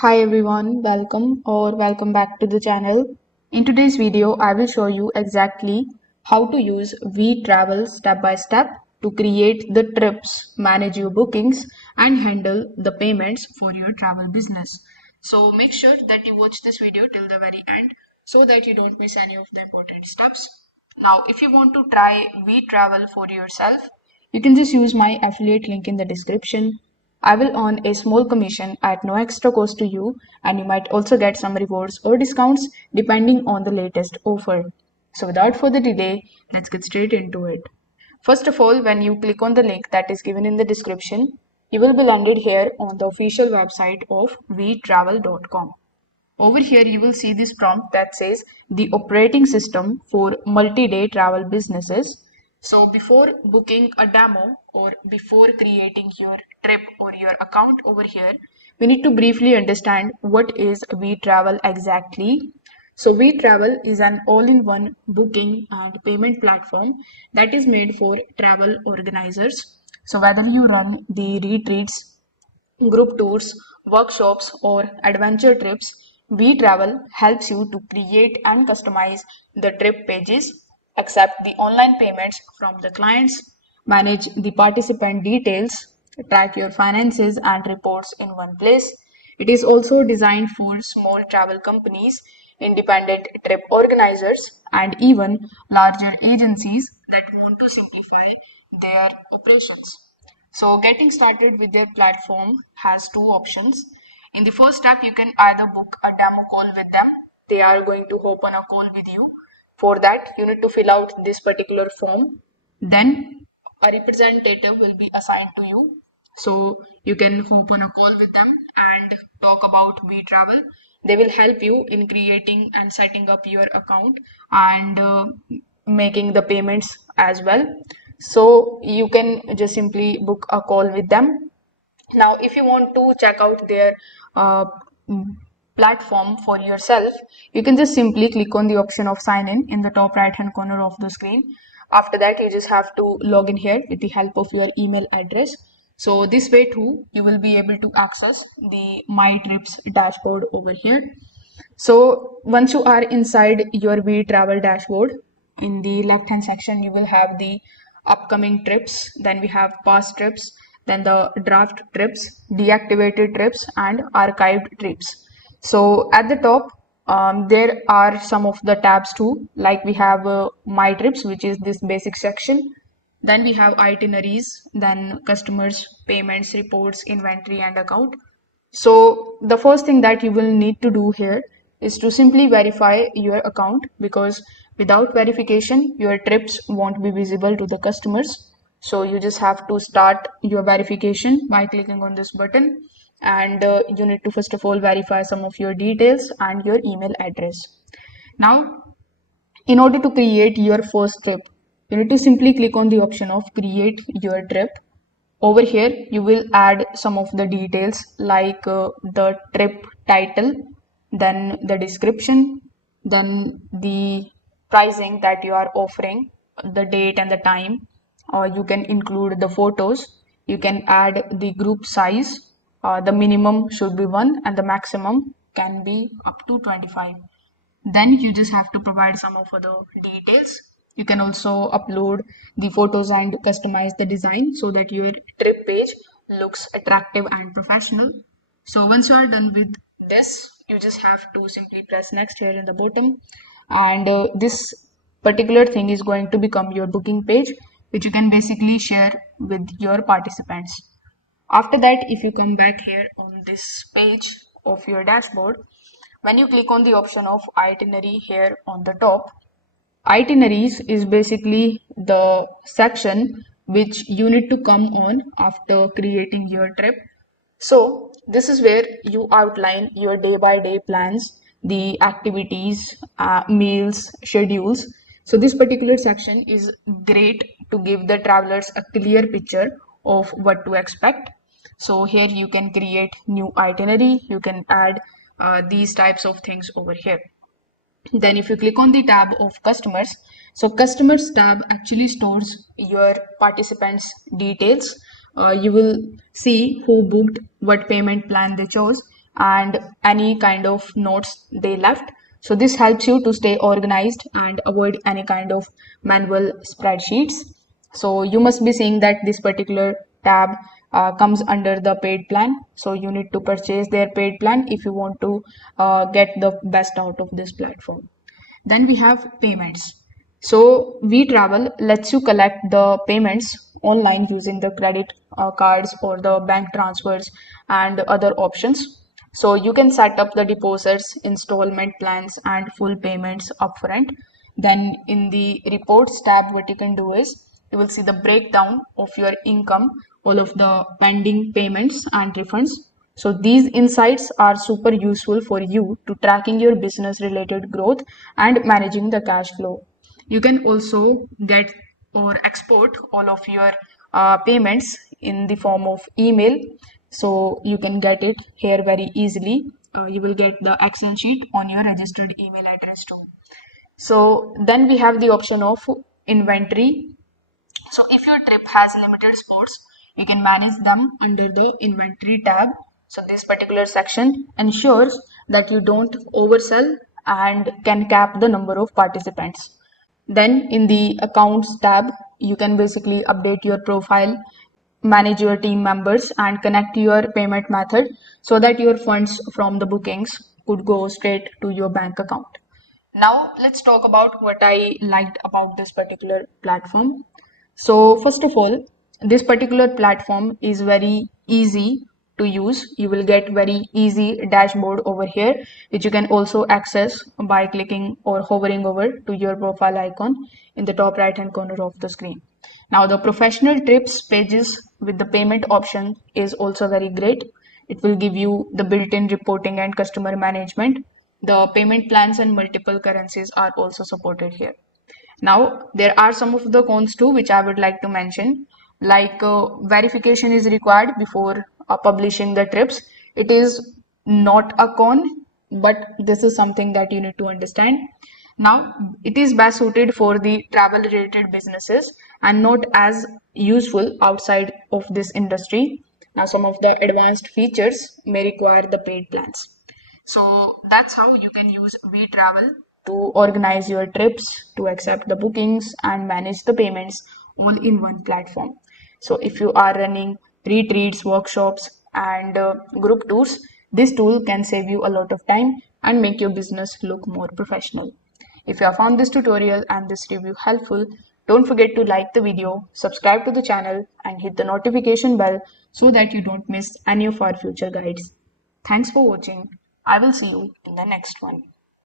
Hi everyone, welcome back to the channel. In today's video, I will show you exactly how to use WeTravel step by step to create the trips, manage your bookings, and handle the payments for your travel business. So make sure that you watch this video till the very end so that you don't miss any of the important steps. Now, if you want to try WeTravel for yourself, you can just use my affiliate link in the description. I will earn a small commission at no extra cost to you, and you might also get some rewards or discounts depending on the latest offer. So, without further delay, let's get straight into it. First of all, when you click on the link that is given in the description, you will be landed here on the official website of wetravel.com. Over here, you will see this prompt that says the operating system for multi-day travel businesses. So before booking a demo or before creating your trip or your account over here, we need to briefly understand what is WeTravel exactly. So WeTravel is an all-in-one booking and payment platform that is made for travel organizers. So whether you run the retreats, group tours, workshops, or adventure trips, WeTravel helps you to create and customize the trip pages, accept the online payments from the clients, manage the participant details, track your finances and reports in one place. It is also designed for small travel companies, independent trip organizers, and even larger agencies that want to simplify their operations. So getting started with their platform has two options. In the first step, you can either book a demo call with them. They are going to hop on a call with you. For that, you need to fill out this particular form. Then a representative will be assigned to you. So you can hop on a call with them and talk about WeTravel. They will help you in creating and setting up your account and making the payments as well. So you can just simply book a call with them. Now, if you want to check out their uh, platform for yourself, you can just simply click on the option of sign in the top right hand corner of the screen. After that, you just have to log in here with the help of your email address. So this way too, you will be able to access the My Trips dashboard over here. So once you are inside your WeTravel dashboard, in the left hand section, you will have the upcoming trips, then we have past trips, then the draft trips, deactivated trips, and archived trips. So at the top, there are some of the tabs too, like we have My Trips, which is this basic section. Then we have itineraries, then customers, payments, reports, inventory, and account. So the first thing that you will need to do here is to simply verify your account, because without verification, your trips won't be visible to the customers. So you just have to start your verification by clicking on this button, and you need to first of all verify some of your details and your email address. Now, in order to create your first trip, you need to simply click on the option of create your trip. Over here, you will add some of the details like the trip title, then the description, then the pricing that you are offering, the date and the time. Or you can include the photos. You can add the group size. The minimum should be 1 and the maximum can be up to 25. Then you just have to provide some of other details. You can also upload the photos and customize the design so that your trip page looks attractive and professional. So once you are done with this, you just have to simply press next here in the bottom, and this particular thing is going to become your booking page, which you can basically share with your participants. After that, if you come back here on this page of your dashboard, when you click on the option of itinerary here on the top, itineraries is basically the section which you need to come on after creating your trip. So this is where you outline your day by day plans, the activities, meals, schedules. So this particular section is great to give the travelers a clear picture of what to expect. So here you can create new itinerary, you can add these types of things over here. Then if you click on the tab of customers, so customers tab actually stores your participants details. You will see who booked, what payment plan they chose, and any kind of notes they left. So this helps you to stay organized and avoid any kind of manual spreadsheets. So you must be seeing that this particular tab comes under the paid plan. So you need to purchase their paid plan if you want to get the best out of this platform. Then we have payments. So WeTravel lets you collect the payments online using the credit cards or the bank transfers and other options. So you can set up the deposits, installment plans, and full payments upfront. Then in the reports tab, what you can do is you will see the breakdown of your income, all of the pending payments and refunds. So these insights are super useful for you to tracking your business related growth and managing the cash flow. You can also get or export all of your payments in the form of email. So you can get it here very easily. You will get the Excel sheet on your registered email address too. So then we have the option of inventory. So if your trip has limited spots, you can manage them under the inventory tab. So this particular section ensures that you don't oversell and can cap the number of participants. Then in the accounts tab, you can basically update your profile, manage your team members, and connect your payment method so that your funds from the bookings could go straight to your bank account. Now let's talk about what I liked about this particular platform. So first of all, this particular platform is very easy to use. You will get very easy dashboard over here, which you can also access by clicking or hovering over to your profile icon in the top right hand corner of the screen. Now the professional trips pages with the payment option is also very great. It will give you the built-in reporting and customer management. The payment plans and multiple currencies are also supported here. Now, there are some of the cons too, which I would like to mention. Like verification is required before publishing the trips. It is not a con, but this is something that you need to understand. Now, it is best suited for the travel related businesses and not as useful outside of this industry. Now, some of the advanced features may require the paid plans. So that's how you can use WeTravel to organize your trips, to accept the bookings, and manage the payments all in one platform. So if you are running retreats, workshops, and group tours, this tool can save you a lot of time and make your business look more professional. If you have found this tutorial and this review helpful, don't forget to like the video, subscribe to the channel, and hit the notification bell so that you don't miss any of our future guides. Thanks for watching. I will see you in the next one.